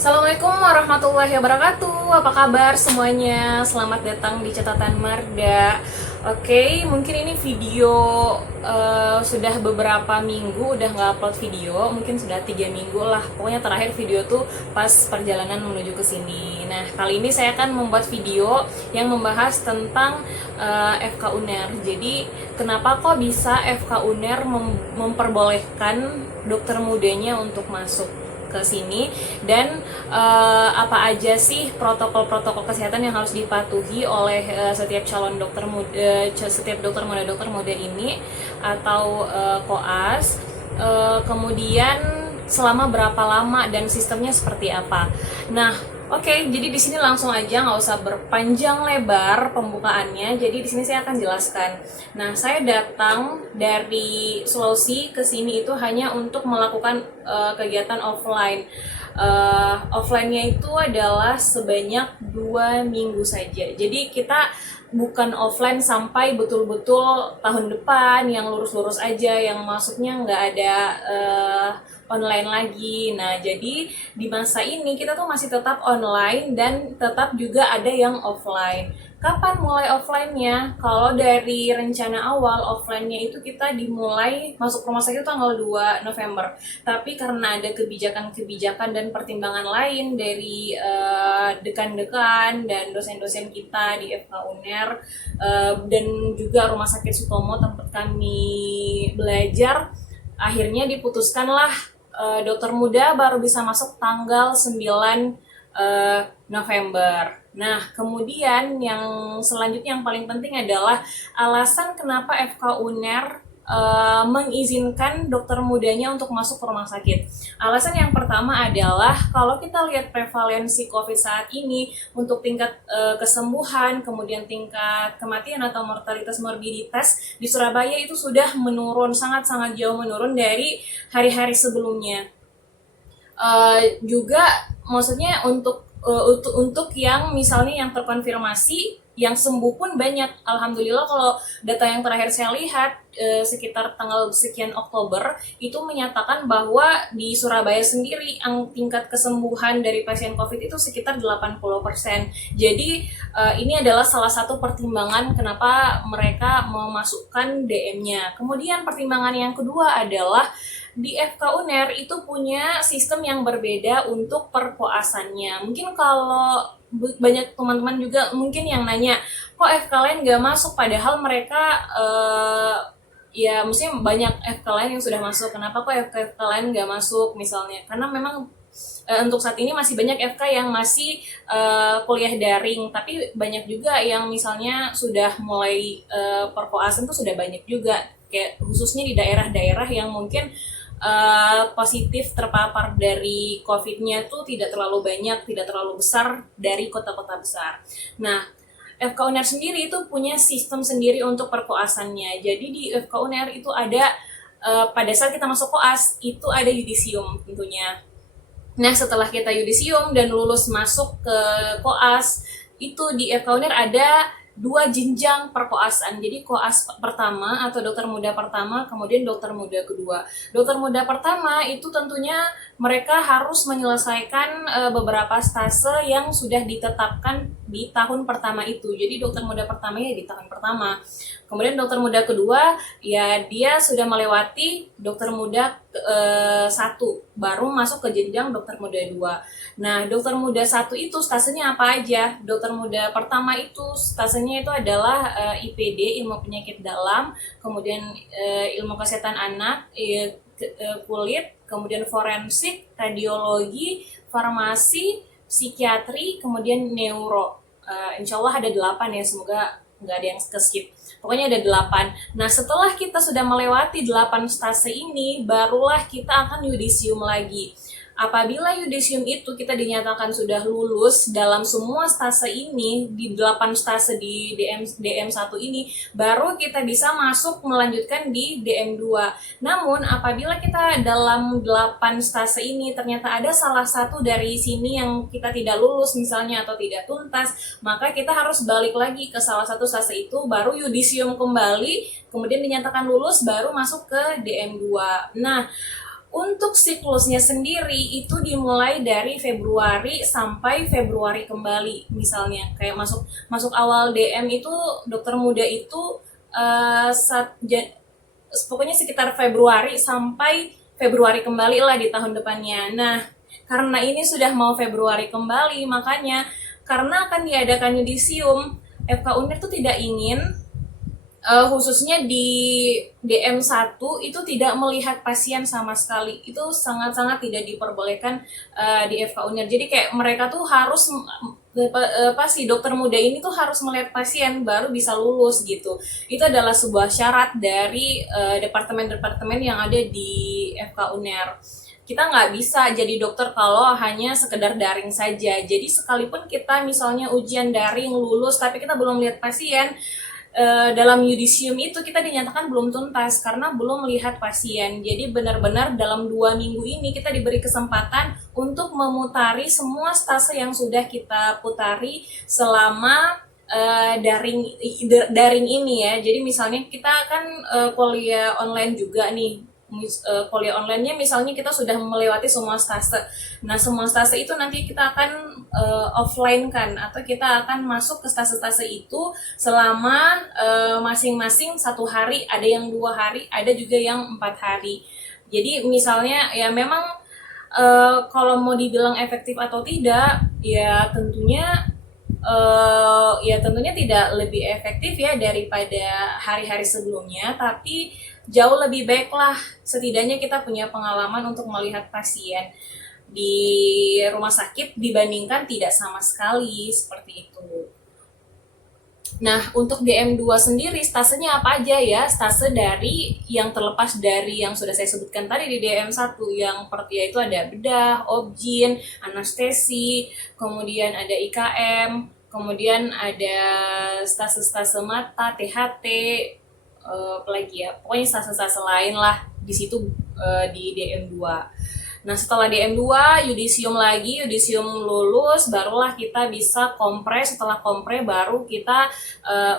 Assalamualaikum warahmatullahi wabarakatuh. Apa kabar semuanya? Selamat datang di Catatan Marda. Oke, mungkin ini video sudah beberapa minggu udah nggak upload video, mungkin sudah 3 minggu lah. Pokoknya terakhir video tuh pas perjalanan menuju ke sini. Nah, kali ini saya akan membuat video yang membahas tentang FK UNER. Jadi, kenapa kok bisa FK UNER memperbolehkan dokter mudanya untuk masuk ke sini, dan apa aja sih protokol-protokol kesehatan yang harus dipatuhi oleh setiap calon dokter muda, setiap dokter muda ini atau koas, kemudian selama berapa lama dan sistemnya seperti apa. Nah, oke, jadi di sini langsung aja, nggak usah berpanjang lebar pembukaannya. Jadi di sini saya akan jelaskan. Nah, saya datang dari Sulawesi ke sini itu hanya untuk melakukan kegiatan offline. Offline-nya itu adalah sebanyak 2 minggu saja. Jadi kita bukan offline sampai betul-betul tahun depan yang lurus-lurus aja, yang masuknya nggak ada online lagi. Nah, jadi di masa ini kita tuh masih tetap online dan tetap juga ada yang offline. Kapan mulai offline-nya? Kalau dari rencana awal, offline-nya itu kita dimulai masuk rumah sakit tanggal 2 November. Tapi karena ada kebijakan-kebijakan dan pertimbangan lain dari dekan-dekan dan dosen-dosen kita di FK UNER, dan juga Rumah Sakit Sutomo tempat kami belajar, akhirnya diputuskanlah dokter muda baru bisa masuk tanggal 9 November. Nah, kemudian yang selanjutnya yang paling penting adalah alasan kenapa FK UNER mengizinkan dokter mudanya untuk masuk ke rumah sakit. Alasan yang pertama adalah kalau kita lihat prevalensi COVID saat ini untuk tingkat kesembuhan, kemudian tingkat kematian atau mortalitas morbiditas di Surabaya itu sudah menurun, sangat-sangat jauh menurun dari hari-hari sebelumnya. Juga maksudnya untuk yang misalnya yang terkonfirmasi, yang sembuh pun banyak. Alhamdulillah, kalau data yang terakhir saya lihat sekitar tanggal sekian Oktober itu menyatakan bahwa di Surabaya sendiri tingkat kesembuhan dari pasien COVID itu sekitar 80%. Jadi ini adalah salah satu pertimbangan kenapa mereka memasukkan DM-nya. Kemudian pertimbangan yang kedua adalah di FK UNER itu punya sistem yang berbeda untuk perkoasannya. Mungkin kalau banyak teman-teman juga mungkin yang nanya, kok FK lain gak masuk, padahal mereka ya maksudnya banyak FK lain yang sudah masuk, kenapa kok FK lain gak masuk misalnya. Karena memang untuk saat ini masih banyak FK yang masih kuliah daring, tapi banyak juga yang misalnya sudah mulai perkoasan tuh sudah banyak juga, kayak khususnya di daerah-daerah yang mungkin positif terpapar dari COVID-nya tuh tidak terlalu banyak, tidak terlalu besar dari kota-kota besar. Nah, FK UNER sendiri itu punya sistem sendiri untuk perkoasannya. Jadi di FK UNER itu ada pada saat kita masuk koas itu ada yudisium tentunya. Nah, setelah kita yudisium dan lulus masuk ke koas, itu di FK UNER ada 2 jenjang perkoasan. Jadi koas pertama atau dokter muda pertama, kemudian dokter muda kedua. Dokter muda pertama itu tentunya mereka harus menyelesaikan beberapa stase yang sudah ditetapkan di tahun pertama itu. Jadi dokter muda pertama ya di tahun pertama. Kemudian dokter muda kedua ya dia sudah melewati dokter muda 1, baru masuk ke jenjang dokter muda 2. Nah, dokter muda 1 itu stasenya apa aja? Dokter muda pertama itu stasenya itu adalah IPD, ilmu penyakit dalam, kemudian ilmu kesehatan anak, kulit, kemudian forensik, radiologi, farmasi, psikiatri, kemudian neuro. Insya Allah ada 8 ya, semoga nggak ada yang skip. Pokoknya ada 8. Nah, setelah kita sudah melewati 8 stase ini, barulah kita akan yudisium lagi. Apabila yudisium itu kita dinyatakan sudah lulus dalam semua stase ini, di 8 stase di DM1 ini, baru kita bisa masuk melanjutkan di DM2. Namun, apabila kita dalam 8 stase ini ternyata ada salah satu dari sini yang kita tidak lulus misalnya atau tidak tuntas, maka kita harus balik lagi ke salah satu stase itu, baru yudisium kembali, kemudian dinyatakan lulus, baru masuk ke DM2. Nah, Untuk siklusnya sendiri itu dimulai dari Februari sampai Februari kembali. Misalnya kayak masuk masuk awal DM itu dokter muda itu pokoknya sekitar Februari sampai Februari kembali lah di tahun depannya. Nah, karena ini sudah mau Februari kembali, makanya karena akan diadakan yudisium, FK Unir tuh tidak ingin khususnya di DM1 itu tidak melihat pasien sama sekali. Itu sangat-sangat tidak diperbolehkan di FK Unir. Jadi kayak mereka tuh harus si dokter muda ini tuh harus melihat pasien baru bisa lulus gitu. Itu adalah sebuah syarat dari departemen-departemen yang ada di FK Unir. Kita nggak bisa jadi dokter kalau hanya sekedar daring saja. Jadi sekalipun kita misalnya ujian daring lulus tapi kita belum lihat pasien, dalam yudisium itu kita dinyatakan belum tuntas karena belum melihat pasien. Jadi benar-benar dalam 2 minggu ini kita diberi kesempatan untuk memutari semua stase yang sudah kita putari selama daring ini ya. Jadi misalnya kita kan kuliah online juga nih. Kuliah online-nya misalnya kita sudah melewati semua stase. Nah, semua stase itu nanti kita akan offline kan, atau kita akan masuk ke stase-stase itu selama masing-masing 1 hari, ada yang 2 hari, ada juga yang 4 hari. Jadi misalnya ya memang kalau mau dibilang efektif atau tidak, ya tentunya tidak lebih efektif ya daripada hari-hari sebelumnya, tapi jauh lebih baiklah setidaknya kita punya pengalaman untuk melihat pasien di rumah sakit dibandingkan tidak sama sekali seperti itu. Nah, untuk DM2 sendiri stasenya apa aja ya? Stase dari yang terlepas dari yang sudah saya sebutkan tadi di DM1 yang yaitu ada bedah, objin, anestesi, kemudian ada IKM, kemudian ada stase-stase mata, THT, apalagi ya, pokoknya stase-stase lain lah di situ di DM2. Nah, setelah DM2, yudisium lagi, yudisium lulus, barulah kita bisa kompre. Setelah kompre, baru kita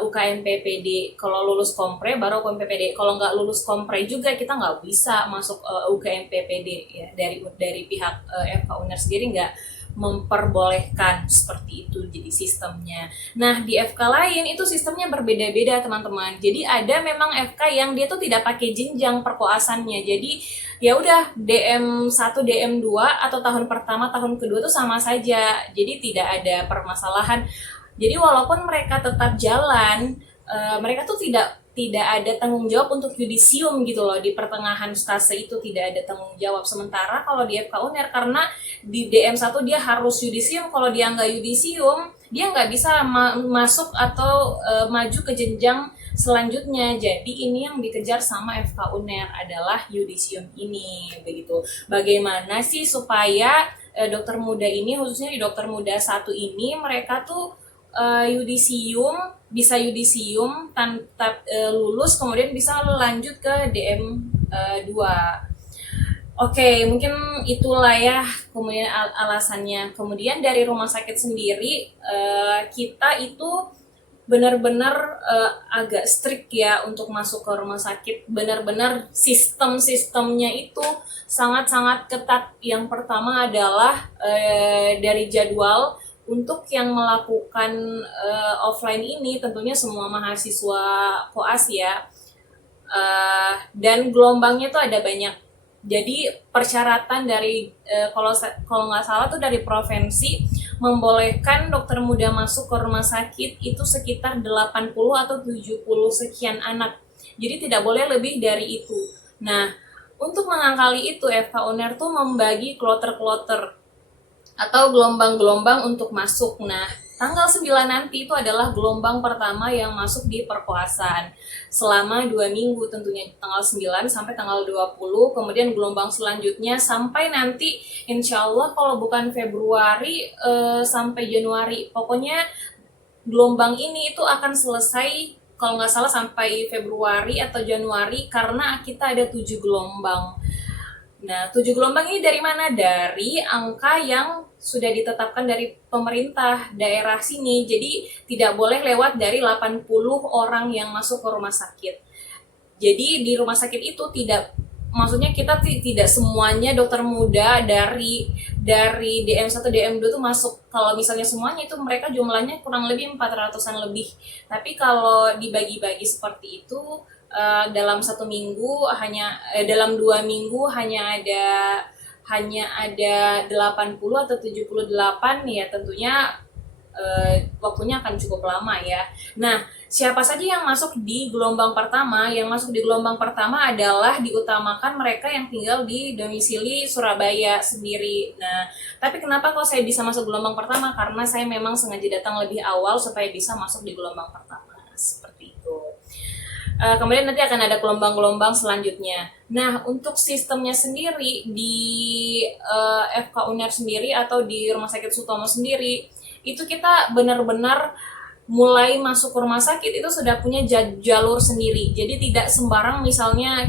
UKM PPD. Kalau lulus kompre, baru UKM PPD. Kalau nggak lulus kompre juga, kita nggak bisa masuk UKM PPD. Ya. Dari pihak FK Unir sendiri nggak memperbolehkan seperti itu jadi sistemnya. Nah, di FK lain itu sistemnya berbeda-beda teman-teman. Jadi ada memang FK yang dia tuh tidak pakai jenjang perkoasannya. Jadi ya udah DM1, DM2 atau tahun pertama, tahun kedua tuh sama saja. Jadi tidak ada permasalahan. Jadi walaupun mereka tetap jalan, mereka tuh tidak ada tanggung jawab untuk yudisium gitu loh. Di pertengahan stase itu tidak ada tanggung jawab. Sementara kalau di FK Unir, karena di DM1 dia harus yudisium, kalau dia nggak yudisium dia nggak bisa masuk atau maju ke jenjang selanjutnya. Jadi ini yang dikejar sama FK Unir adalah yudisium ini begitu. Bagaimana sih supaya dokter muda ini, khususnya di dokter muda 1 ini, mereka tuh bisa yudisium tanpa lulus, kemudian bisa lanjut ke DM2. Oke, mungkin itulah ya kemudian alasannya. Kemudian dari rumah sakit sendiri, kita itu benar-benar agak strict ya untuk masuk ke rumah sakit. Benar-benar sistemnya itu sangat-sangat ketat. Yang pertama adalah dari jadwal. Untuk yang melakukan offline ini tentunya semua mahasiswa koas ya, dan gelombangnya tuh ada banyak. Jadi persyaratan dari kalau nggak salah tuh dari provinsi membolehkan dokter muda masuk ke rumah sakit itu sekitar 80 atau 70 sekian anak. Jadi tidak boleh lebih dari itu. Nah, untuk mengakali itu FK Unir tuh membagi kloter-kloter atau gelombang-gelombang untuk masuk. Nah, tanggal 9 nanti itu adalah gelombang pertama yang masuk di perkoasaan. Selama 2 minggu tentunya, tanggal 9 sampai tanggal 20, kemudian gelombang selanjutnya sampai nanti insya Allah kalau bukan Februari sampai Januari. Pokoknya gelombang ini itu akan selesai kalau nggak salah sampai Februari atau Januari karena kita ada 7 gelombang. Nah, 7 gelombang ini dari mana? Dari angka yang sudah ditetapkan dari pemerintah daerah sini. Jadi tidak boleh lewat dari 80 orang yang masuk ke rumah sakit. Jadi di rumah sakit itu tidak maksudnya kita tidak semuanya dokter muda dari DM1 DM2 tuh masuk. Kalau misalnya semuanya itu mereka jumlahnya kurang lebih 400-an lebih. Tapi kalau dibagi-bagi seperti itu dalam 1 minggu dalam 2 minggu hanya ada 80 atau 78, ya tentunya waktunya akan cukup lama ya. Nah, siapa saja yang masuk di gelombang pertama? Yang masuk di gelombang pertama adalah diutamakan mereka yang tinggal di domisili Surabaya sendiri. Nah, tapi kenapa kok saya bisa masuk gelombang pertama? Karena saya memang sengaja datang lebih awal supaya bisa masuk di gelombang pertama. Seperti itu. Kemudian nanti akan ada gelombang-gelombang selanjutnya. Nah, untuk sistemnya sendiri di FK UNER sendiri atau di Rumah Sakit Sutomo sendiri, itu kita benar-benar mulai masuk ke rumah sakit itu sudah punya jalur sendiri. Jadi tidak sembarang, misalnya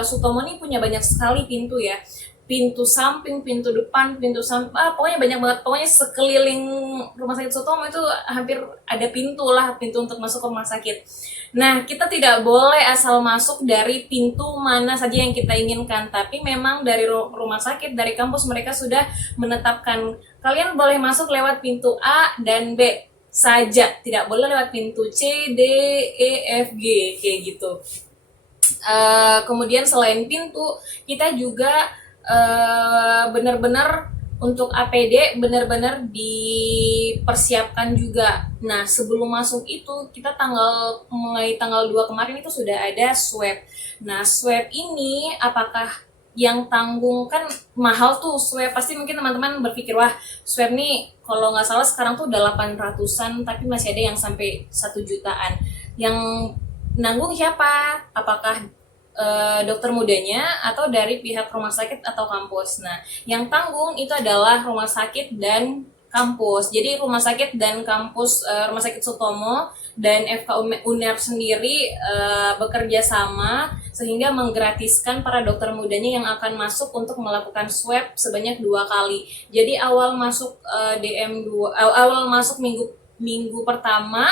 Sutomo ini punya banyak sekali pintu ya. Pintu samping, pintu depan, pintu pokoknya banyak banget. Pokoknya sekeliling Rumah Sakit Sutomo itu hampir ada pintu untuk masuk ke rumah sakit. Nah, kita tidak boleh asal masuk dari pintu mana saja yang kita inginkan, tapi memang dari rumah sakit, dari kampus mereka sudah menetapkan kalian boleh masuk lewat pintu A dan B saja, tidak boleh lewat pintu C, D, E, F, G kayak gitu. Kemudian selain pintu, kita juga benar-benar untuk APD benar-benar dipersiapkan juga. Nah, sebelum masuk itu kita mulai tanggal 2 kemarin itu sudah ada swab. Nah, swab ini apakah yang tanggung? Kan mahal tuh swab. Pasti mungkin teman-teman berpikir, wah swab nih kalau nggak salah sekarang tuh udah 800-an, tapi masih ada yang sampai 1 jutaan. Yang nanggung siapa? Apakah dokter mudanya atau dari pihak rumah sakit atau kampus? Nah, yang tanggung itu adalah rumah sakit dan kampus. Jadi rumah sakit dan kampus, Rumah Sakit Sutomo dan FK UNER sendiri bekerja sama sehingga menggratiskan para dokter mudanya yang akan masuk untuk melakukan swab sebanyak 2 kali. Jadi awal masuk awal masuk minggu pertama,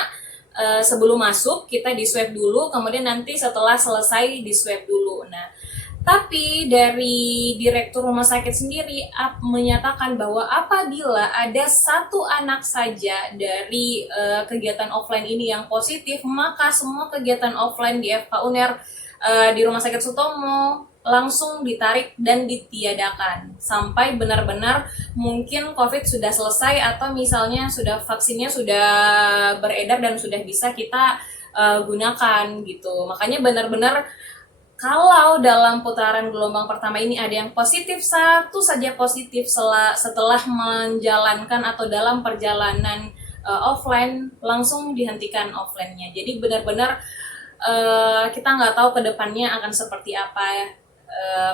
sebelum masuk kita di swab dulu, kemudian nanti setelah selesai di swab dulu. Nah, tapi dari direktur rumah sakit sendiri menyatakan bahwa apabila ada 1 anak saja dari kegiatan offline ini yang positif, maka semua kegiatan offline di FK UNER di Rumah Sakit Sutomo langsung ditarik dan ditiadakan sampai benar-benar mungkin COVID sudah selesai atau misalnya vaksinnya sudah beredar dan sudah bisa kita gunakan gitu. Makanya benar-benar kalau dalam putaran gelombang pertama ini ada yang positif, 1 saja positif setelah menjalankan atau dalam perjalanan offline, langsung dihentikan offline-nya. Jadi benar-benar kita nggak tahu ke depannya akan seperti apa ya.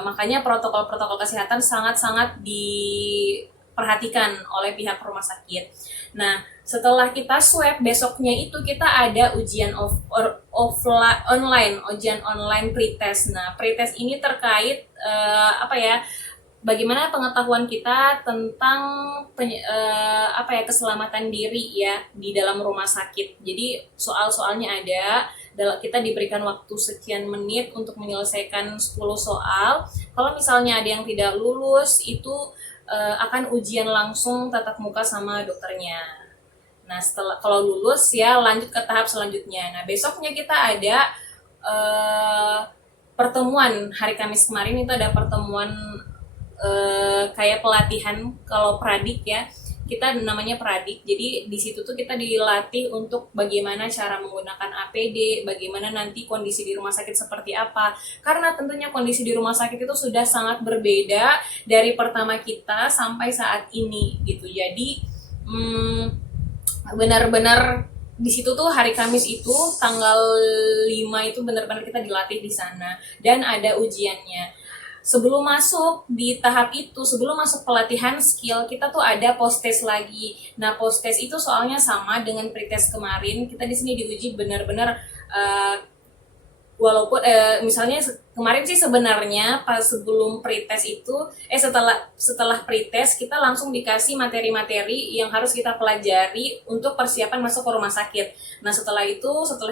Makanya protokol-protokol kesehatan sangat-sangat diperhatikan oleh pihak rumah sakit. Nah, setelah kita swab, besoknya itu kita ada ujian online pretest. Nah, pretest ini terkait bagaimana pengetahuan kita tentang keselamatan diri ya di dalam rumah sakit. Jadi soal-soalnya ada, kita diberikan waktu sekian menit untuk menyelesaikan 10 soal. Kalau misalnya ada yang tidak lulus, itu akan ujian langsung tatap muka sama dokternya. Nah, kalau lulus ya lanjut ke tahap selanjutnya. Nah, besoknya kita ada pertemuan. Hari Kamis kemarin itu ada pertemuan kayak pelatihan, kalau pradik ya, kita namanya pradik. Jadi di situ tuh kita dilatih untuk bagaimana cara menggunakan APD, bagaimana nanti kondisi di rumah sakit seperti apa. Karena tentunya kondisi di rumah sakit itu sudah sangat berbeda dari pertama kita sampai saat ini gitu. Jadi benar-benar di situ tuh hari Kamis itu tanggal 5 itu benar-benar kita dilatih di sana dan ada ujiannya. Sebelum masuk di tahap itu, sebelum masuk pelatihan skill, kita tuh ada post-test lagi. Nah, post-test itu soalnya sama dengan pretest kemarin. Kita di sini diuji benar-benar walaupun misalnya kemarin sih sebenarnya pas sebelum pretest itu setelah pretest kita langsung dikasih materi-materi yang harus kita pelajari untuk persiapan masuk ke rumah sakit. Nah, setelah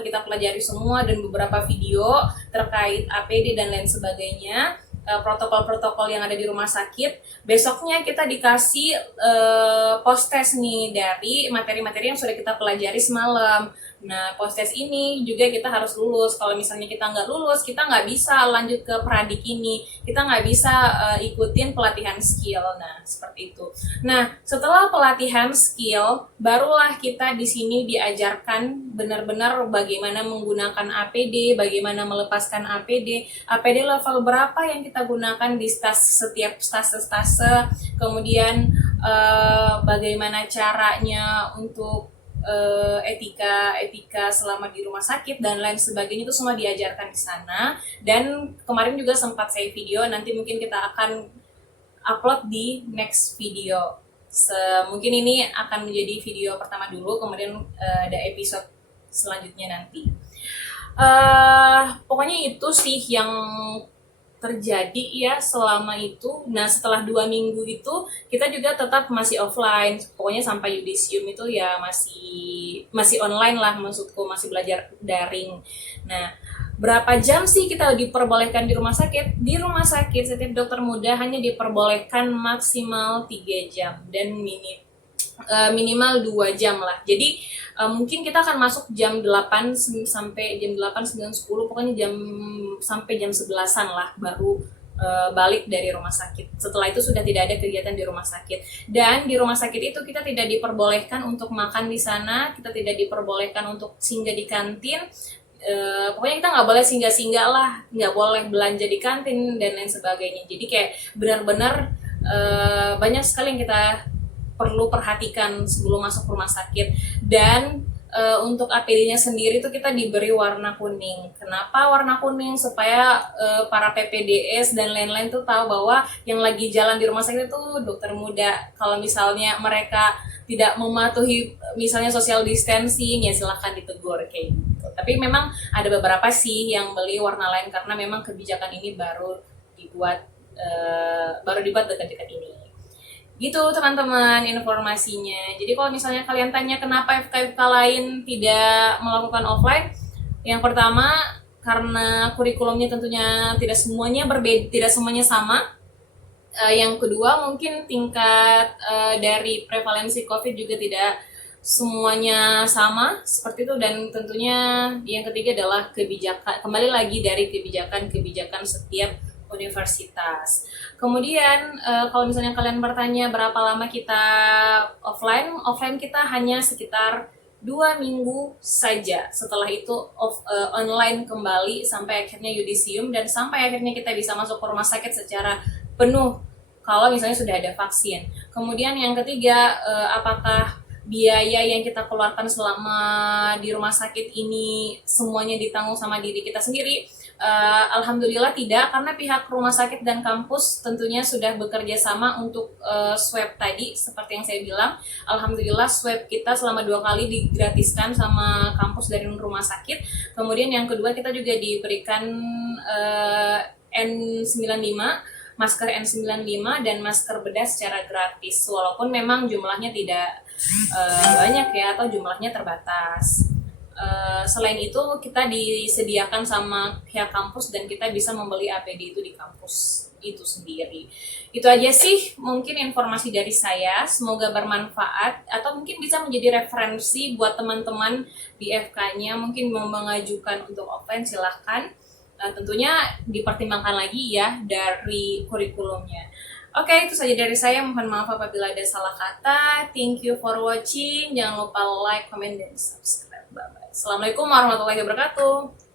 kita pelajari semua dan beberapa video terkait APD dan lain sebagainya, protokol-protokol yang ada di rumah sakit. Besoknya kita dikasih post test nih dari materi-materi yang sudah kita pelajari semalam. Nah, post test ini juga kita harus lulus. Kalau misalnya kita nggak lulus, kita nggak bisa lanjut ke pradik ini. Kita nggak bisa ikutin pelatihan skill. Nah, seperti itu. Nah, setelah pelatihan skill, barulah kita di sini diajarkan benar-benar bagaimana menggunakan APD, bagaimana melepaskan APD, APD level berapa yang kita gunakan di setiap stase-stase, kemudian bagaimana caranya untuk etika selama di rumah sakit dan lain sebagainya, itu semua diajarkan di sana. Dan kemarin juga sempat saya video, nanti mungkin kita akan upload di next video. Mungkin ini akan menjadi video pertama dulu, kemudian ada episode selanjutnya nanti. Pokoknya itu sih yang terjadi ya selama itu. Nah, setelah 2 minggu itu kita juga tetap masih offline, pokoknya sampai yudisium itu ya masih online lah, maksudku masih belajar daring. Nah, berapa jam sih kita diperbolehkan di rumah sakit? Di rumah sakit setiap dokter muda hanya diperbolehkan maksimal 3 jam dan minimal 2 jam lah. Jadi mungkin kita akan masuk jam 8 sampai jam 8, 9, 10, pokoknya sampai jam 11-an lah baru balik dari rumah sakit. Setelah itu sudah tidak ada kegiatan di rumah sakit. Dan di rumah sakit itu kita tidak diperbolehkan untuk makan di sana, kita tidak diperbolehkan untuk singgah di kantin. Pokoknya kita nggak boleh singgah-singgah lah, nggak boleh belanja di kantin dan lain sebagainya. Jadi kayak benar-benar banyak sekali yang kita perlu perhatikan sebelum masuk rumah sakit. Dan untuk APD-nya sendiri itu kita diberi warna kuning. Kenapa warna kuning? Supaya para PPDS dan lain-lain tuh tahu bahwa yang lagi jalan di rumah sakit itu dokter muda. Kalau misalnya mereka tidak mematuhi misalnya social distancing, ya silahkan ditegur kayak gitu. Tapi memang ada beberapa sih yang beli warna lain karena memang kebijakan ini baru dibuat dekat-dekat ini. Gitu teman-teman informasinya. Jadi kalau misalnya kalian tanya kenapa FK lain tidak melakukan offline, yang pertama karena kurikulumnya tentunya tidak semuanya berbeda, tidak semuanya sama. Yang kedua mungkin tingkat dari prevalensi COVID juga tidak semuanya sama seperti itu. Dan tentunya yang ketiga adalah kebijakan, kembali lagi dari kebijakan setiap universitas. Kemudian kalau misalnya kalian bertanya berapa lama kita offline kita hanya sekitar 2 minggu saja. Setelah itu online kembali sampai akhirnya yudisium dan sampai akhirnya kita bisa masuk ke rumah sakit secara penuh kalau misalnya sudah ada vaksin. Kemudian yang ketiga, apakah biaya yang kita keluarkan selama di rumah sakit ini semuanya ditanggung sama diri kita sendiri? Alhamdulillah tidak, karena pihak rumah sakit dan kampus tentunya sudah bekerja sama untuk swab tadi, seperti yang saya bilang. Alhamdulillah swab kita selama 2 kali digratiskan sama kampus dari rumah sakit. Kemudian yang kedua kita juga diberikan N95, masker N95 dan masker bedah secara gratis, walaupun memang jumlahnya tidak banyak ya, atau jumlahnya terbatas. Selain itu kita disediakan sama pihak kampus dan kita bisa membeli APD itu di kampus itu sendiri. Itu aja sih mungkin informasi dari saya, semoga bermanfaat atau mungkin bisa menjadi referensi buat teman-teman di FK-nya mungkin mau mengajukan untuk offline, silahkan. Tentunya dipertimbangkan lagi ya dari kurikulumnya. Oke, itu saja dari saya. Mohon maaf apabila ada salah kata. Thank you for watching. Jangan lupa like, comment, dan subscribe. Bye-bye. Assalamualaikum warahmatullahi wabarakatuh.